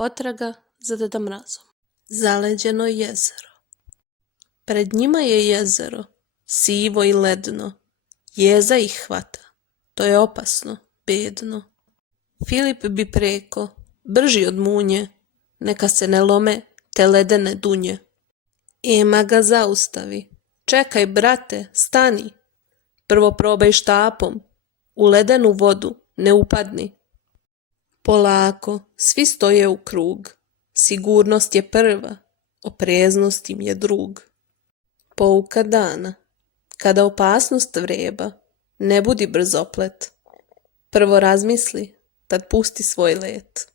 Potraga za Deda Mrazom. Zaleđeno jezero. Pred njima je jezero, sivo i ledno. Jeza ih hvata. To je opasno, bedno. Filip bi preko, brži od munje, neka se ne lome te ledene dunje. Ema ga zaustavi. Čekaj, brate, stani. Prvo probaj štapom. U ledenu vodu ne upadni. Polako, svi stoje u krug. Sigurnost je prva, opreznost im je drug. Pouka dana. Kada opasnost vreba, ne budi brzoplet. Prvo razmisli, tad pusti svoj let.